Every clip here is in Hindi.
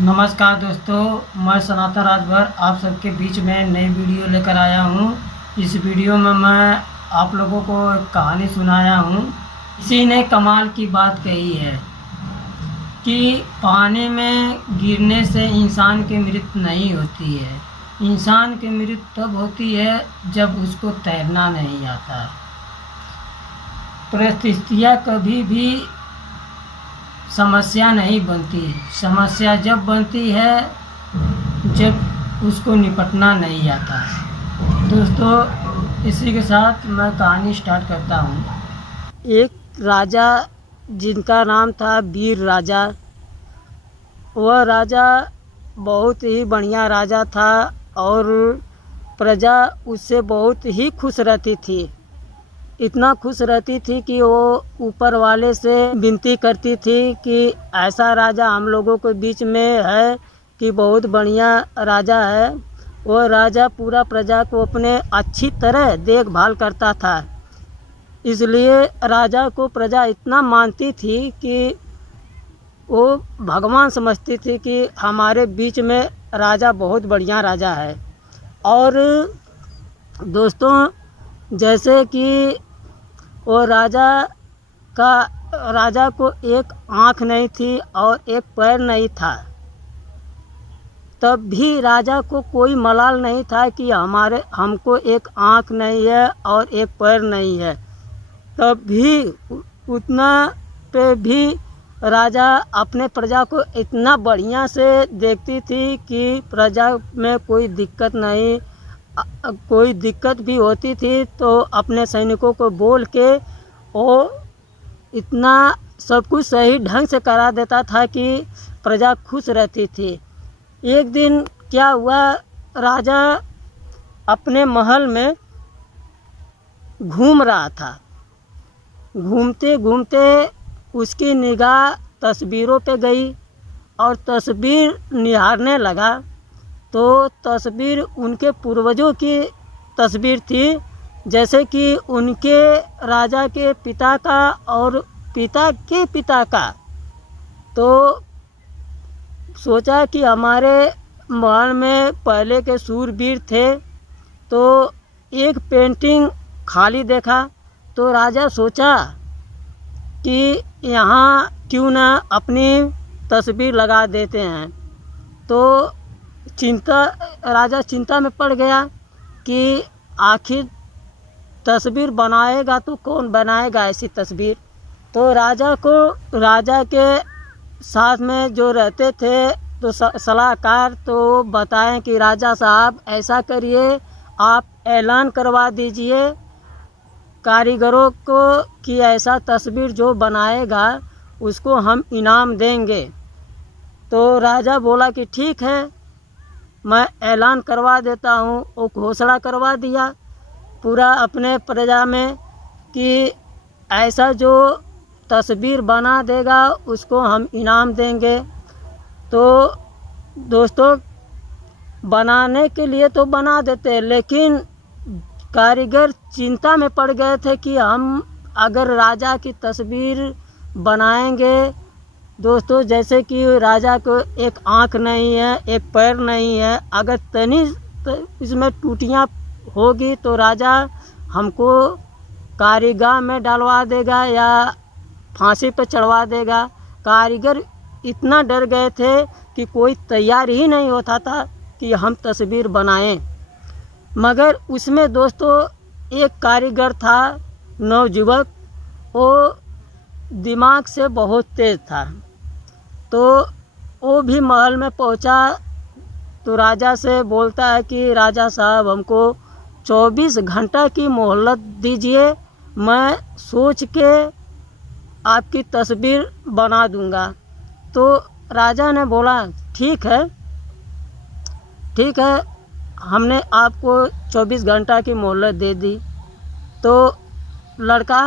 नमस्कार दोस्तों, मैं सनातन राजभर आप सबके बीच में नई वीडियो लेकर आया हूँ। इस वीडियो में मैं आप लोगों को एक कहानी सुनाया हूँ। किसी ने कमाल की बात कही है कि पानी में गिरने से इंसान की मृत्यु नहीं होती है। इंसान की मृत्यु तब होती है जब उसको तैरना नहीं आता। परिस्थितियाँ कभी भी समस्या नहीं बनती। समस्या जब बनती है जब उसको निपटना नहीं आता है। दोस्तों, इसी के साथ मैं कहानी स्टार्ट करता हूँ। एक राजा जिनका नाम था वीर राजा। वह राजा बहुत ही बढ़िया राजा था और प्रजा उससे बहुत ही खुश रहती थी। इतना खुश रहती थी कि वो ऊपर वाले से विनती करती थी कि ऐसा राजा हम लोगों के बीच में है कि बहुत बढ़िया राजा है। वो राजा पूरा प्रजा को अपने अच्छी तरह देखभाल करता था। इसलिए राजा को प्रजा इतना मानती थी कि वो भगवान समझती थी कि हमारे बीच में राजा बहुत बढ़िया राजा है। और दोस्तों, जैसे कि वो राजा को एक आँख नहीं थी और एक पैर नहीं था, तब भी राजा को कोई मलाल नहीं था कि हमको एक आँख नहीं है और एक पैर नहीं है। तब भी उतना पे भी राजा अपने प्रजा को इतना बढ़िया से देखती थी कि प्रजा में कोई दिक्कत भी होती थी तो अपने सैनिकों को बोल के वो इतना सब कुछ सही ढंग से करा देता था कि प्रजा खुश रहती थी। एक दिन क्या हुआ, राजा अपने महल में घूम रहा था। घूमते घूमते उसकी निगाह तस्वीरों पे गई और तस्वीर निहारने लगा तो तस्वीर उनके पूर्वजों की तस्वीर थी। जैसे कि उनके राजा के पिता का और पिता के पिता का। तो सोचा कि हमारे महल में पहले के शूरवीर थे। तो एक पेंटिंग खाली देखा तो राजा सोचा कि यहाँ क्यों ना अपनी तस्वीर लगा देते हैं। तो राजा चिंता में पड़ गया कि आखिर तस्वीर बनाएगा तो कौन बनाएगा ऐसी तस्वीर। तो राजा के साथ में जो रहते थे तो सलाहकार तो बताएं कि राजा साहब ऐसा करिए, आप ऐलान करवा दीजिए कारीगरों को कि ऐसा तस्वीर जो बनाएगा उसको हम इनाम देंगे। तो राजा बोला कि ठीक है, मैं ऐलान करवा देता हूँ। वो घोषणा करवा दिया पूरा अपने प्रजा में कि ऐसा जो तस्वीर बना देगा उसको हम इनाम देंगे। तो दोस्तों, बनाने के लिए तो बना देते, लेकिन कारीगर चिंता में पड़ गए थे कि हम अगर राजा की तस्वीर बनाएंगे, दोस्तों जैसे कि राजा को एक आँख नहीं है, एक पैर नहीं है, अगर तनी इसमें टूटियाँ होगी तो राजा हमको कारागार में डालवा देगा या फांसी पर चढ़वा देगा। कारीगर इतना डर गए थे कि कोई तैयार ही नहीं होता था कि हम तस्वीर बनाएं। मगर उसमें दोस्तों एक कारीगर था, नवयुवक, वो दिमाग से बहुत तेज़ था। तो वो भी महल में पहुंचा तो राजा से बोलता है कि राजा साहब हमको 24 घंटा की मोहलत दीजिए, मैं सोच के आपकी तस्वीर बना दूंगा। तो राजा ने बोला ठीक है, हमने आपको 24 घंटा की मोहलत दे दी। तो लड़का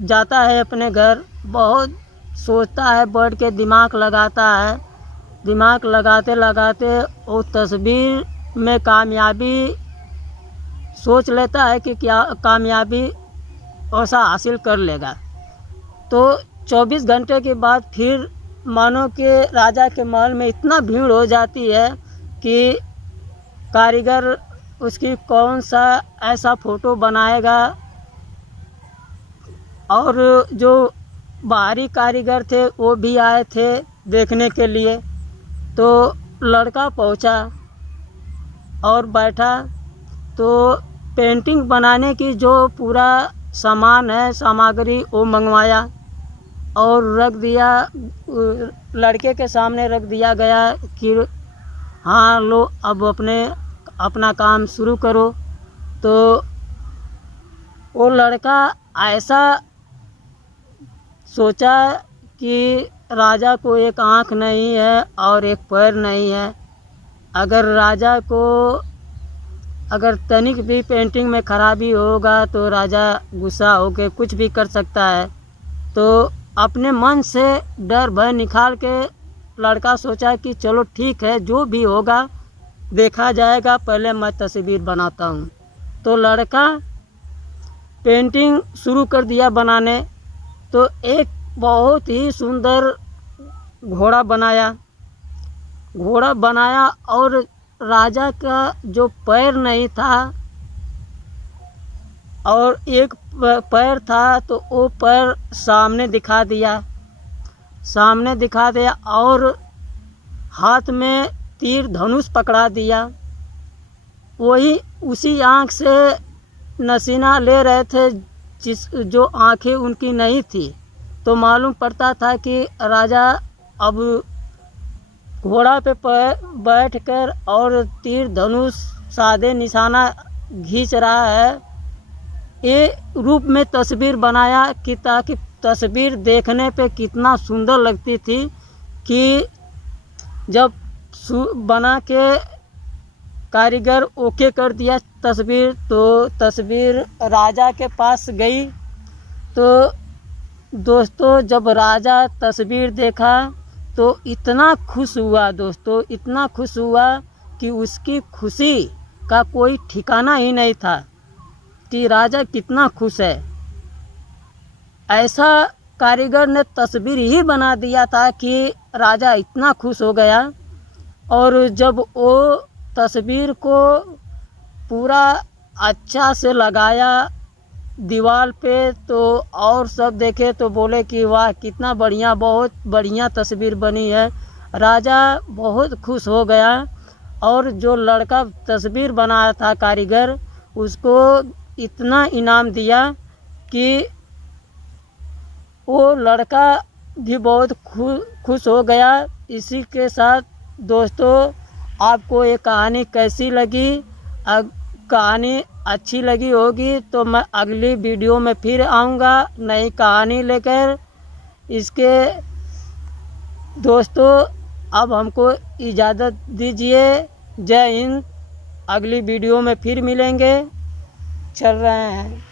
जाता है अपने घर, बहुत सोचता है, बैठ के दिमाग लगाता है। दिमाग लगाते लगाते वो तस्वीर में कामयाबी सोच लेता है कि क्या कामयाबी ऐसा हासिल कर लेगा। तो 24 घंटे के बाद फिर मानो कि राजा के महल में इतना भीड़ हो जाती है कि कारीगर उसकी कौन सा ऐसा फ़ोटो बनाएगा। और जो बाहरी कारीगर थे वो भी आए थे देखने के लिए। तो लड़का पहुंचा और बैठा, तो पेंटिंग बनाने की जो पूरा सामान है, सामग्री, वो मंगवाया और रख दिया, लड़के के सामने रख दिया गया कि हाँ लो अब अपना काम शुरू करो। तो वो लड़का ऐसा सोचा कि राजा को एक आँख नहीं है और एक पैर नहीं है, अगर राजा को अगर तनिक भी पेंटिंग में खराबी होगा तो राजा गुस्सा होकर कुछ भी कर सकता है। तो अपने मन से डर भय निकाल के लड़का सोचा कि चलो ठीक है, जो भी होगा देखा जाएगा, पहले मैं तस्वीर बनाता हूँ। तो लड़का पेंटिंग शुरू कर दिया बनाने। तो एक बहुत ही सुंदर घोड़ा बनाया और राजा का जो पैर नहीं था और एक पैर था, तो वो पैर सामने दिखा दिया और हाथ में तीर धनुष पकड़ा दिया। वही उसी आँख से नसीना ले रहे थे जो आँखें उनकी नहीं थी। तो मालूम पड़ता था कि राजा अब घोड़ा पे बैठकर और तीर धनुष सादे निशाना खींच रहा है। ये रूप में तस्वीर बनाया कि ताकि तस्वीर देखने पे कितना सुंदर लगती थी कि जब बना के कारीगर ओके कर दिया तस्वीर, तो तस्वीर राजा के पास गई। तो दोस्तों जब राजा तस्वीर देखा तो इतना खुश हुआ कि उसकी खुशी का कोई ठिकाना ही नहीं था कि राजा कितना खुश है। ऐसा कारीगर ने तस्वीर ही बना दिया था कि राजा इतना खुश हो गया। और जब वो तस्वीर को पूरा अच्छा से लगाया दीवार पे, तो और सब देखे तो बोले कि वाह कितना बढ़िया, बहुत बढ़िया तस्वीर बनी है। राजा बहुत खुश हो गया और जो लड़का तस्वीर बनाया था कारीगर, उसको इतना इनाम दिया कि वो लड़का भी बहुत खुश हो गया। इसी के साथ दोस्तों आपको ये कहानी कैसी लगी? कहानी अच्छी लगी होगी तो मैं अगली वीडियो में फिर आऊँगा नई कहानी लेकर। इसके दोस्तों अब हमको इजाज़त दीजिए। जय हिंद। अगली वीडियो में फिर मिलेंगे। चल रहे हैं।